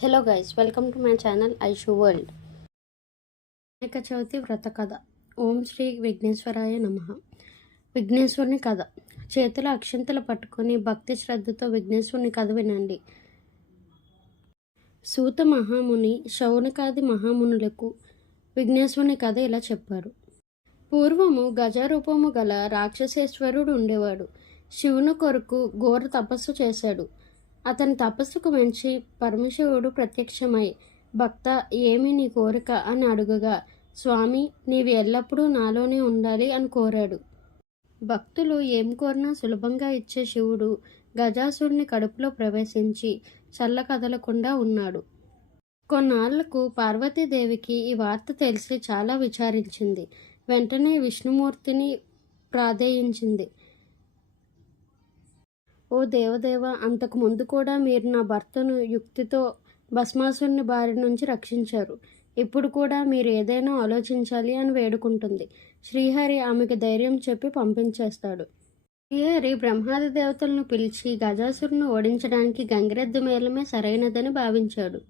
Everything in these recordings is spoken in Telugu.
Hello guys, welcome to my channel Aishu world. Vinayaka Chavithi వ్రత కథ. ఓం శ్రీ విఘ్నేశ్వరాయ నమః. విఘ్నేశ్వరుని కథ. చేతుల అక్షంతలు పట్టుకొని భక్తి శ్రద్ధతో విఘ్నేశ్వరుని కథ వినండి. సూత మహాముని శౌనకాది మహామునులకు విఘ్నేశ్వరుని కథ ఇలా చెప్పారు. పూర్వము గజరూపము గల రాక్షసేశ్వరుడు ఉండేవాడు. శివుని కొరకు ఘోర తపస్సు చేశాడు. అతని తపస్సుకు మెచ్చి పరమశివుడు ప్రత్యక్షమై, భక్త, ఏమి నీ కోరిక అని అడుగగా, స్వామి, నీవు ఎల్లప్పుడూ నాలోనే ఉండాలి అని కోరాడు. భక్తులు ఏం కోరినా సులభంగా ఇచ్చే శివుడు గజాసురుని కడుపులో ప్రవేశించి చల్ల కదలకుండా ఉన్నాడు. కొన్నాళ్లకు పార్వతీదేవికి ఈ వార్త తెలిసి చాలా విచారించింది. వెంటనే విష్ణుమూర్తిని ప్రాధేయించింది. ఓ దేవదేవ, అంతకు ముందు కూడా మీరు నా భర్తను యుక్తితో భస్మాసురుని బారి నుంచి రక్షించారు. ఇప్పుడు కూడా మీరు ఏదైనా ఆలోచించాలి అని వేడుకుంటుంది. శ్రీహరి ఆమెకు ధైర్యం చెప్పి పంపించేస్తాడు. శ్రీహరి బ్రహ్మాది దేవతలను పిలిచి గజాసురుని ఓడించడానికి గంగిరెద్దు మేళమే సరైనదని భావించాడు.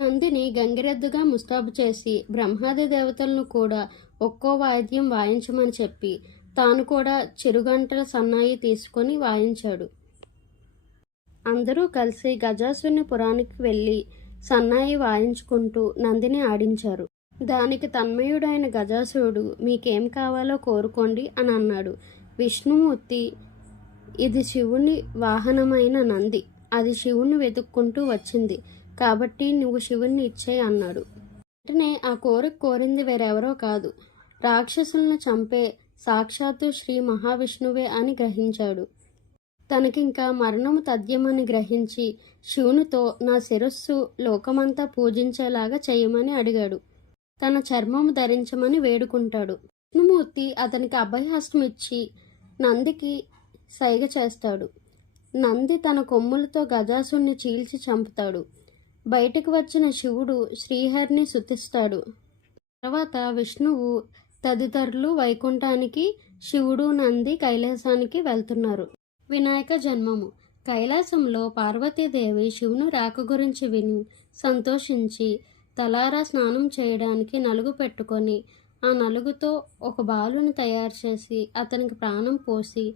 నందిని గంగిరెద్దుగా ముస్తాబు చేసి బ్రహ్మాది దేవతలను కూడా ఒక్కో వాయిద్యం వాయించమని చెప్పి తాను కూడా చిరుగంటల సన్నాయి తీసుకొని వాయించాడు. అందరూ కలిసి గజాసురుని పురానికి వెళ్ళి సన్నాయి వాయించుకుంటూ నందిని ఆడించారు. దానికి తన్మయుడైన గజాసురుడు, మీకేం కావాలో కోరుకోండి అని అన్నాడు. విష్ణుమూర్తి, ఇది శివుని వాహనమైన నంది, అది శివుని వెతుక్కుంటూ వచ్చింది కాబట్టి నువ్వు శివుణ్ణి ఇచ్చేయి అన్నాడు. వెంటనే ఆ కోరిక కోరింది వేరెవరో కాదు, రాక్షసులను చంపే సాక్షాత్తు శ్రీ మహావిష్ణువే అని గ్రహించాడు. తనకింకా మరణము తథ్యమని గ్రహించి శివునితో నా శిరస్సు లోకమంతా పూజించేలాగా చేయమని అడిగాడు. తన చర్మము ధరించమని వేడుకుంటాడు. విష్ణుమూర్తి అతనికి అభయహస్తం ఇచ్చి నందికి సైగ చేస్తాడు. నంది తన కొమ్ములతో గజాసుని చీల్చి చంపుతాడు. బయటకు వచ్చిన శివుడు శ్రీహరిని స్తుతిస్తాడు. తర్వాత విష్ణువు తదితరులు వైకుంఠానికి, శివుడు నంది కైలాసానికి వెళ్తున్నారు. వినాయక జన్మము. కైలాసంలో పార్వతీదేవి శివుని రాక గురించి విని సంతోషించి తలారా స్నానం చేయడానికి నలుగు పెట్టుకొని ఆ నలుగుతో ఒక బాలుని తయారు చేసి అతనికి ప్రాణం పోసి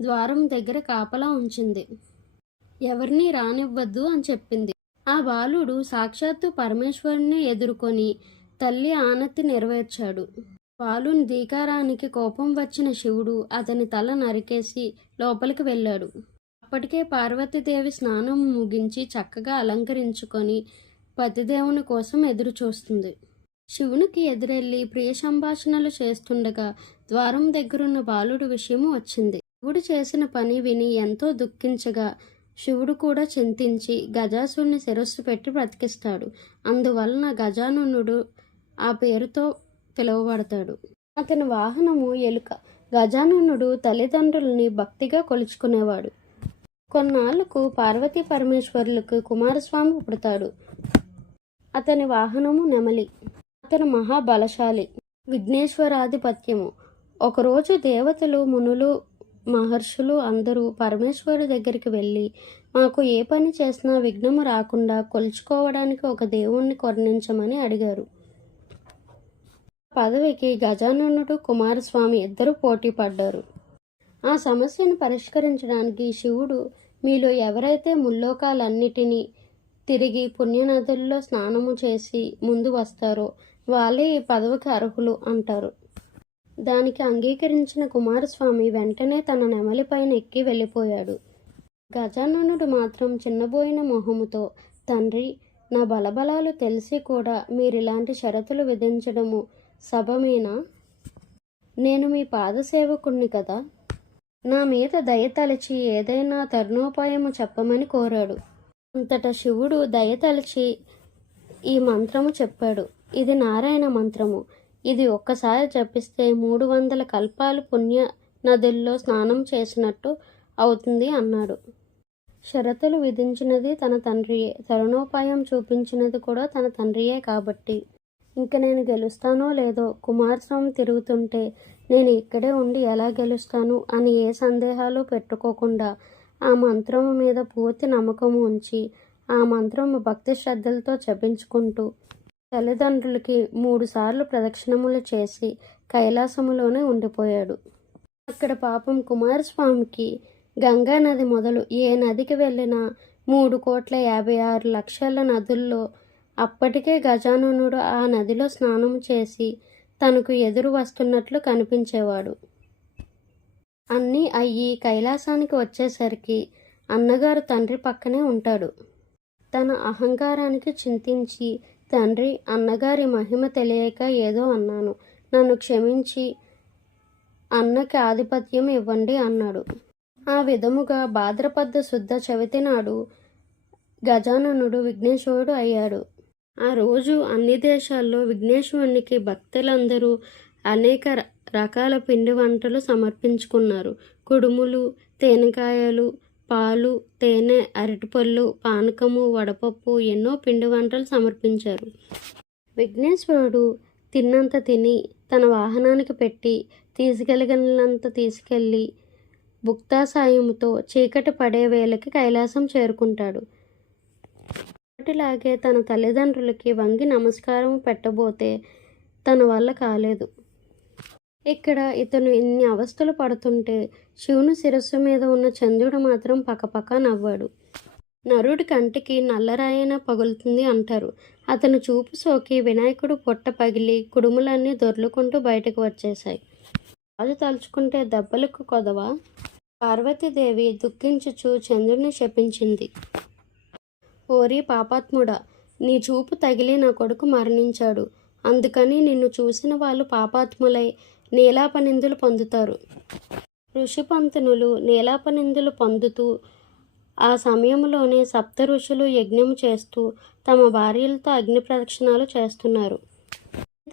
ద్వారం దగ్గర కాపలా ఉంచింది. ఎవరిని రానివ్వద్దు అని చెప్పింది. ఆ బాలుడు సాక్షాత్తు పరమేశ్వరుని ఎదుర్కొని తల్లి ఆనతి నెరవేర్చాడు. బాలుని ధీకారానికి కోపం వచ్చిన శివుడు అతని తల నరికేసి లోపలికి వెళ్ళాడు. అప్పటికే పార్వతీదేవి స్నానం ముగించి చక్కగా అలంకరించుకొని పతిదేవుని కోసం ఎదురు చూస్తుంది. శివునికి ఎదురెళ్ళి ప్రియ సంభాషణలు చేస్తుండగా ద్వారం దగ్గరున్న బాలుడు విషయము వచ్చింది. శివుడు చేసిన పని విని ఎంతో దుఃఖించగా శివుడు కూడా చింతించి గజాసురుని శిరస్సు పెట్టి బ్రతికిస్తాడు. అందువలన గజాననుడు ఆ పేరుతో పిలువబడతాడు. అతని వాహనము ఎలుక. గజాననుడు తల్లిదండ్రులని భక్తిగా కొలుచుకునేవాడు. కొన్నాళ్లకు పార్వతీ పరమేశ్వరులకు కుమారస్వామి పుడతాడు. అతని వాహనము నెమలి. అతను మహాబలశాలి, విఘ్నేశ్వరాధిపత్యము. ఒకరోజు దేవతలు, మునులు, మహర్షులు అందరూ పరమేశ్వరుడి దగ్గరికి వెళ్ళి, మాకు ఏ పని చేసినా విఘ్నము రాకుండా కొలుచుకోవడానికి ఒక దేవుణ్ణి కరుణించమని అడిగారు. పదవికి గజాననుడు, కుమారస్వామి ఇద్దరు పోటీ పడ్డారు. ఆ సమస్యను పరిష్కరించడానికి శివుడు, మీలో ఎవరైతే ముల్లోకాలన్నిటినీ తిరిగి పుణ్యనదుల్లో స్నానము చేసి ముందు వస్తారో వాళ్ళే ఈ పదవికి అర్హులు అంటారు. దానికి అంగీకరించిన కుమారస్వామి వెంటనే తన నెమలిపైన ఎక్కి వెళ్ళిపోయాడు. గజాననుడు మాత్రం చిన్నబోయిన మొహముతో, తండ్రి, నా బలబలాలు తెలిసి కూడా మీరిలాంటి షరతులు విధించడము సభమేనా? నేను మీ పాదసేవకుణ్ణి కదా, నా మీద దయతలచి ఏదైనా తరుణోపాయము చెప్పమని కోరాడు. అంతటా శివుడు దయతలచి ఈ మంత్రము చెప్పాడు. ఇది నారాయణ మంత్రము. ఇది ఒక్కసారి జపిస్తే 300 కల్పాలు పుణ్య నదుల్లో స్నానం చేసినట్టు అవుతుంది అన్నాడు. షరతులు విధించినది తన తండ్రియే, తరుణోపాయం చూపించినది కూడా తన తండ్రియే కాబట్టి ఇంక నేను గెలుస్తానో లేదో, కుమారస్వామి తిరుగుతుంటే నేను ఇక్కడే ఉండి ఎలా గెలుస్తాను అని ఏ సందేహాలు పెట్టుకోకుండా ఆ మంత్రము మీద పూర్తి నమ్మకం ఉంచి ఆ మంత్రం భక్తి శ్రద్ధలతో జపించుకుంటూ తల్లిదండ్రులకి 3 సార్లు ప్రదక్షిణములు చేసి కైలాసములోనే ఉండిపోయాడు. అక్కడ పాపం కుమారస్వామికి గంగా నది మొదలు ఏ నదికి వెళ్ళినా 3,56,00,000 నదుల్లో అప్పటికే గజాననుడు ఆ నదిలో స్నానం చేసి తనకు ఎదురు వస్తున్నట్లు కనిపించేవాడు. అన్నీ అయ్యి కైలాసానికి వచ్చేసరికి అన్నగారు తండ్రి పక్కనే ఉంటాడు. తన అహంకారానికి చింతించి, తండ్రి, అన్నగారి మహిమ తెలియక ఏదో అన్నాను, నన్ను క్షమించి అన్నకి ఆధిపత్యం ఇవ్వండి అన్నాడు. ఆ విధముగా భాద్రపద శుద్ధ చవితి నాడు గజాననుడు విఘ్నేశ్వరుడు అయ్యాడు. ఆ రోజు అన్ని దేశాల్లో విఘ్నేశ్వరునికి భక్తులందరూ అనేక రకాల పిండి వంటలు సమర్పించుకున్నారు. కుడుములు, తేనెకాయలు, పాలు, తేనె, అరటిపళ్ళు, పానకము, వడపప్పు, ఎన్నో పిండి వంటలు సమర్పించారు. విఘ్నేశ్వరుడు తిన్నంత తిని తన వాహనానికి పెట్టి తీసుకెళ్ళగలిగినంత తీసుకెళ్ళి భుక్తా సాయముతో చీకటి పడే వేళకి కైలాసం చేరుకుంటాడు. అప్పటిలాగే తన తల్లిదండ్రులకి వంగి నమస్కారం పెట్టబోతే తన వల్ల కాలేదు. ఇక్కడ ఇతను ఇన్ని అవస్థలు పడుతుంటే శివుని శిరస్సు మీద ఉన్న చంద్రుడు మాత్రం పకపక నవ్వాడు. నరుడి కంటికి నల్లరాయన పగులుతుంది అంటారు. అతను చూపు సోకి వినాయకుడు పొట్ట పగిలి కుడుములన్నీ దొర్లుకుంటూ బయటకు వచ్చేశాయి. రాజు తలుచుకుంటే దెబ్బలకు కొదవా? పార్వతీదేవి దుఃఖించుచు చంద్రుడిని శపించింది. ఓరి పాపాత్ముడా, నీ చూపు తగిలి నా కొడుకు మరణించాడు. అందుకని నిన్ను చూసిన వాళ్ళు పాపాత్ములై నీలాపనిందులు పొందుతారు. ఋషిపంతనులు నీలాపనిందులు పొందుతూ ఆ సమయంలోనే సప్త ఋషులు యజ్ఞం చేస్తూ తమ భార్యలతో అగ్ని ప్రదక్షిణాలు చేస్తున్నారు.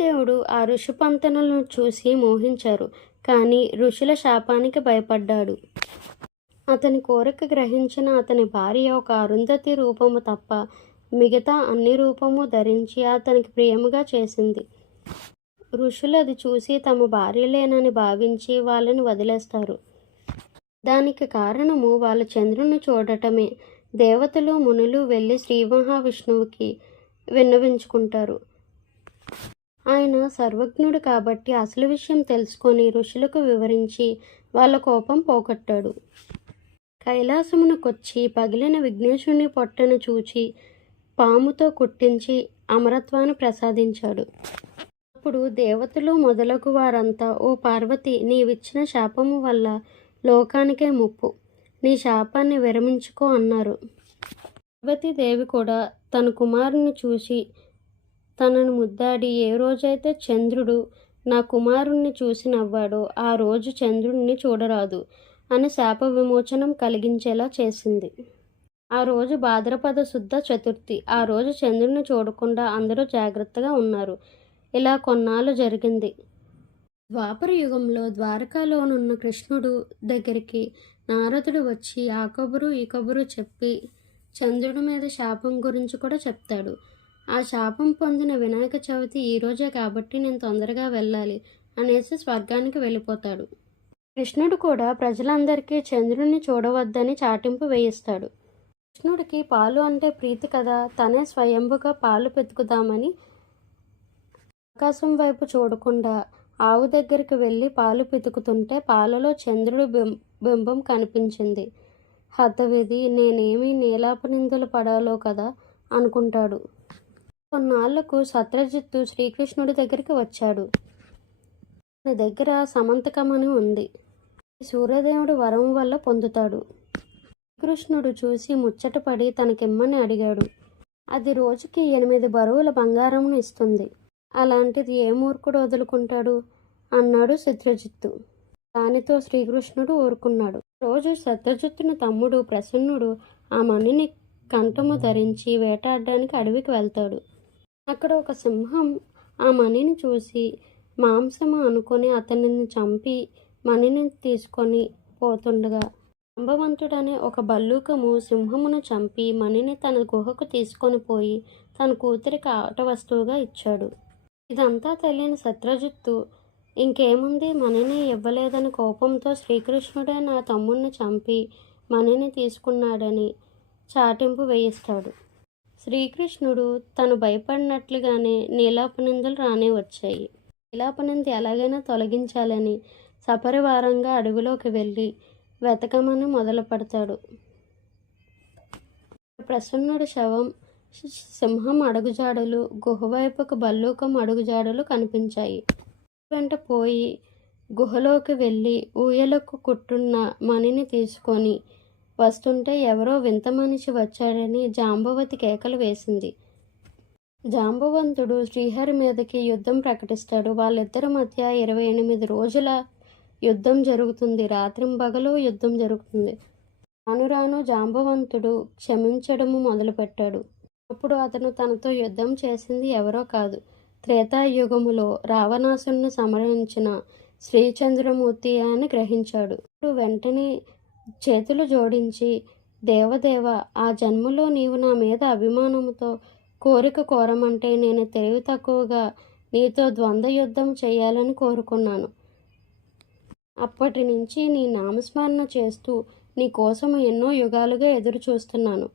దేవుడు ఆ ఋషిపంతనులను చూసి మోహించారు. కానీ ఋషుల శాపానికి భయపడ్డాడు. అతని కోరిక గ్రహించిన అతని భార్య ఒక అరుంధతి రూపము తప్ప మిగతా అన్ని రూపము ధరించి అతనికి ప్రియముగా చేసింది. ఋషులు అది చూసి తమ భార్యలేనని భావించి వాళ్ళని వదిలేస్తారు. దానికి కారణము వాళ్ళ చంద్రుని చూడటమే. దేవతలు, మునులు వెళ్ళి శ్రీ మహావిష్ణువుకి విన్నవించుకుంటారు. ఆయన సర్వజ్ఞుడు కాబట్టి అసలు విషయం తెలుసుకొని ఋషులకు వివరించి వాళ్ళ కోపం పోగొట్టాడు. కైలాసమునకొచ్చి పగిలిన విఘ్నేశుని పొట్టను చూచి పాముతో కుట్టించి అమరత్వాన్ని ప్రసాదించాడు. అప్పుడు దేవతలు మొదలగు వారంతా, ఓ పార్వతి, నీవిచ్చిన శాపము వల్ల లోకానికే ముప్పు, నీ శాపాన్ని విరమించుకో అన్నారు. పార్వతీదేవి కూడా తన కుమారుని చూసి తనను ముద్దాడి, ఏ రోజైతే చంద్రుడు నా కుమారుణ్ణి చూసి నవ్వాడో ఆ రోజు చంద్రుడిని చూడరాదు అని శాప విమోచనం కలిగించేలా చేసింది. ఆ రోజు భాద్రపద శుద్ధ చతుర్థి. ఆ రోజు చంద్రుడిని చూడకుండా అందరూ జాగ్రత్తగా ఉన్నారు. ఇలా కొన్నాళ్ళు జరిగింది. ద్వాపర యుగంలో ద్వారకాలోనున్న కృష్ణుడు దగ్గరికి నారదుడు వచ్చి ఆ కబురు ఈ కబురు చెప్పి చంద్రుడి మీద శాపం గురించి కూడా చెప్తాడు. ఆ శాపం పొందిన వినాయక చవితి ఈరోజే కాబట్టి నేను తొందరగా వెళ్ళాలి అనేసి స్వర్గానికి వెళ్ళిపోతాడు. కృష్ణుడు కూడా ప్రజలందరికీ చంద్రుడిని చూడవద్దని చాటింపు వేయిస్తాడు. కృష్ణుడికి పాలు అంటే ప్రీతి కదా, తనే స్వయంభుగా పాలు పెతుకుదామని ఆకాశం వైపు చూడకుండా ఆవు దగ్గరికి వెళ్ళి పాలు పితుకుతుంటే పాలలో చంద్రుడి బింబం కనిపించింది. హతవిధి, నేనేమి నీలాపనిందులు పడాలో కదా అనుకుంటాడు. కొన్నాళ్లకు సత్రజిత్తు శ్రీకృష్ణుడి దగ్గరికి వచ్చాడు. తన దగ్గర సమంతకమని ఉంది. సూర్యదేవుడు వరం వల్ల పొందుతాడు. శ్రీకృష్ణుడు చూసి ముచ్చటపడి తనకిమ్మని అడిగాడు. అది రోజుకి 8 బరువుల బంగారంను ఇస్తుంది. అలాంటిది ఏ మూర్ఖుడు వదులుకుంటాడు అన్నాడు సత్రజిత్తు. దానితో శ్రీకృష్ణుడు ఊరుకున్నాడు. రోజు సత్రజిత్తుని తమ్ముడు ప్రసన్నుడు ఆ మణిని కంఠము ధరించి వేటాడడానికి అడవికి వెళ్తాడు. అక్కడ ఒక సింహం ఆ మణిని చూసి మాంసము అనుకొని అతనిని చంపి మణిని తీసుకొని పోతుండగా సంభవంతుడనే ఒక బల్లూకము సింహమును చంపి మణిని తన గుహకు తీసుకొని పోయి తన కూతురికి ఆట వస్తువుగా ఇచ్చాడు. ఇదంతా తెలియని సత్రజిత్తు ఇంకేముంది, మణిని ఇవ్వలేదని కోపంతో శ్రీకృష్ణుడే నా తమ్ముడిని చంపి మణిని తీసుకున్నాడని చాటింపు వేయిస్తాడు. శ్రీకృష్ణుడు తను భయపడినట్లుగానే నీలాపనిందలు రానే వచ్చాయి. నీలాపనింది ఎలాగైనా తొలగించాలని సపరివారంగా అడవిలోకి వెళ్ళి వెతకమని మొదలు పెడతాడు. ప్రసన్నుడి శవం, సింహం అడుగుజాడలు, గుహవైపుకు భల్లూకం అడుగుజాడలు కనిపించాయి. వెంట పోయి గుహలోకి వెళ్ళి ఊయలకు కుట్టున్న మణిని తీసుకొని వస్తుంటే ఎవరో వింత మనిషి వచ్చాడని జాంబవతి కేకలు వేసింది. జాంబవంతుడు శ్రీహరి మీదకి యుద్ధం ప్రకటిస్తాడు. వాళ్ళిద్దరి మధ్య 28 రోజుల యుద్ధం జరుగుతుంది. రాత్రింబగలు యుద్ధం జరుగుతుంది. రాను రాను జాంబవంతుడు క్షమించడము మొదలుపెట్టాడు. అప్పుడు అతను తనతో యుద్ధం చేసింది ఎవరో కాదు, త్రేతాయుగములో రావణాసుని సంహరించిన శ్రీచంద్రమూర్తి అని గ్రహించాడు. వెంటనే చేతులు జోడించి, దేవదేవ, ఆ జన్మలో నీవు నా మీద అభిమానముతో కోరిక కోరమంటే నేను తెలివి తక్కువగా నీతో ద్వంద్వ యుద్ధం చేయాలని కోరుకున్నాను. అప్పటి నుంచి నీ నామస్మరణ చేస్తూ నీ కోసం ఎన్నో యుగాలుగా ఎదురు చూస్తున్నాను.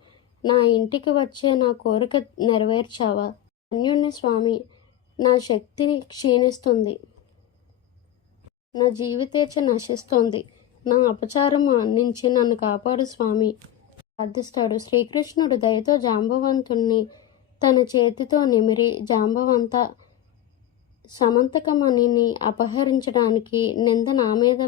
నా ఇంటికి వచ్చే నా కోరిక నెరవేర్చావా? ధన్యుణ్ణి స్వామి, నా శక్తిని క్షీణిస్తుంది, నా జీవితేచ్ఛ నశిస్తోంది. నా అపచారము అందించి నన్ను కాపాడు స్వామి ప్రార్థిస్తాడు. శ్రీకృష్ణుడు దయతో జాంబవంతుణ్ణి తన చేతితో నిమిరి, జాంబవంత, సమంతకమణిని అపహరించడానికి నింద నా మీద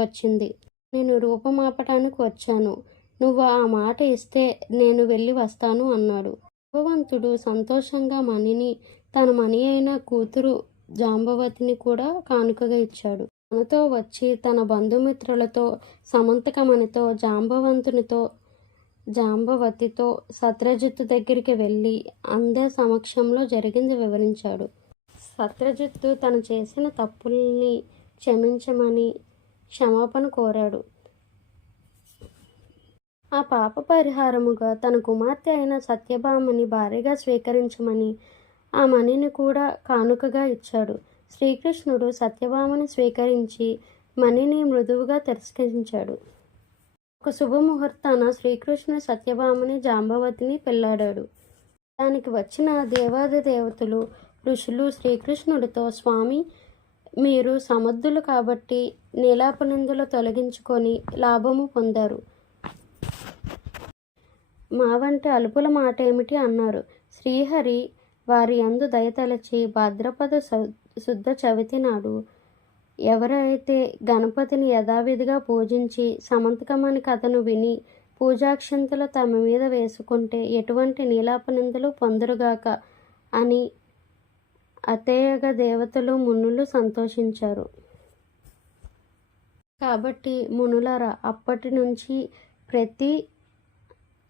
వచ్చింది. నేను రూపమాపటానికి వచ్చాను. నువ్వు ఆ మాట ఇస్తే నేను వెళ్ళి వస్తాను అన్నాడు. జాంబవంతుడు సంతోషంగా మణిని, తన మణి అయిన కూతురు జాంబవతిని కూడా కానుకగా ఇచ్చాడు. తనతో వచ్చి తన బంధుమిత్రులతో, సమంతకమణితో, జాంబవతితో సత్రజిత్తు దగ్గరికి వెళ్ళి అందరి సమక్షంలో జరిగింది వివరించాడు. సత్రజిత్తు తను చేసిన తప్పుల్ని క్షమించమని క్షమాపణ కోరాడు. ఆ పాప పరిహారముగా తన కుమార్తె అయిన సత్యభామని భార్యగా స్వీకరించమని ఆ మణిని కూడా కానుకగా ఇచ్చాడు. శ్రీకృష్ణుడు సత్యభామని స్వీకరించి మణిని మృదువుగా తిరస్కరించాడు. ఒక శుభముహూర్తాన శ్రీకృష్ణుడు సత్యభామని, జాంబవతిని పెళ్లాడాడు. దానికి వచ్చిన దేవాది దేవతలు, ఋషులు శ్రీకృష్ణుడితో, స్వామి, మీరు సమర్థులు కాబట్టి నీలాపనిందులు తొలగించుకొని లాభము పొందారు. మా వంటి అలుపుల మాట ఏమిటి అన్నారు. శ్రీహరి వారి యందు దయతలచి భాద్రపద శుద్ధ చవితి నాడు ఎవరైతే గణపతిని యథావిధిగా పూజించి సమంతకమణి కథను విని పూజాక్షంతలు తమ మీద వేసుకుంటే ఎటువంటి నీలాపనిందలు పొందరుగాక అని అతేయగ దేవతలు, మునులు సంతోషించారు. కాబట్టి మునులరా, అప్పటి నుంచి ప్రతి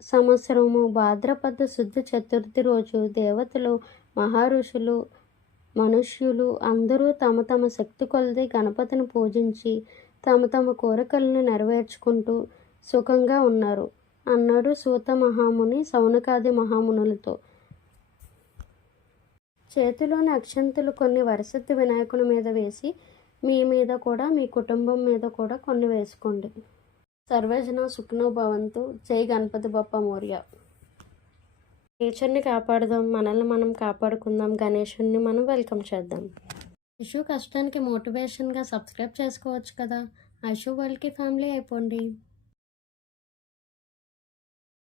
సంవత్సరము భాద్రపద శుద్ధ చతుర్థి రోజు దేవతలు, మహర్షులు, మనుష్యులు అందరూ తమ తమ శక్తి కొలది గణపతిని పూజించి తమ తమ కోరికలను నెరవేర్చుకుంటూ సుఖంగా ఉన్నారు అన్నాడు సూత మహాముని శౌనకాది మహామునులతో. చేతిలోని అక్షంతలు కొన్ని వరసత్తి వినాయకుని మీద వేసి మీ మీద కూడా, మీ కుటుంబం మీద కూడా కొన్ని వేసుకోండి. సర్వేజన సుఖినో భవంతు. జై గణపతి బప్ప మోర్య. నేచర్ని కాపాడుదాం, మనల్ని మనం కాపాడుకుందాం, గణేశుణ్ణి మనం వెల్కమ్ చేద్దాం. ఐషు కష్టానికి మోటివేషన్గా సబ్స్క్రైబ్ చేసుకోవచ్చు కదా. ఐషు వరల్డ్కి ఫ్యామిలీ అయిపోండి.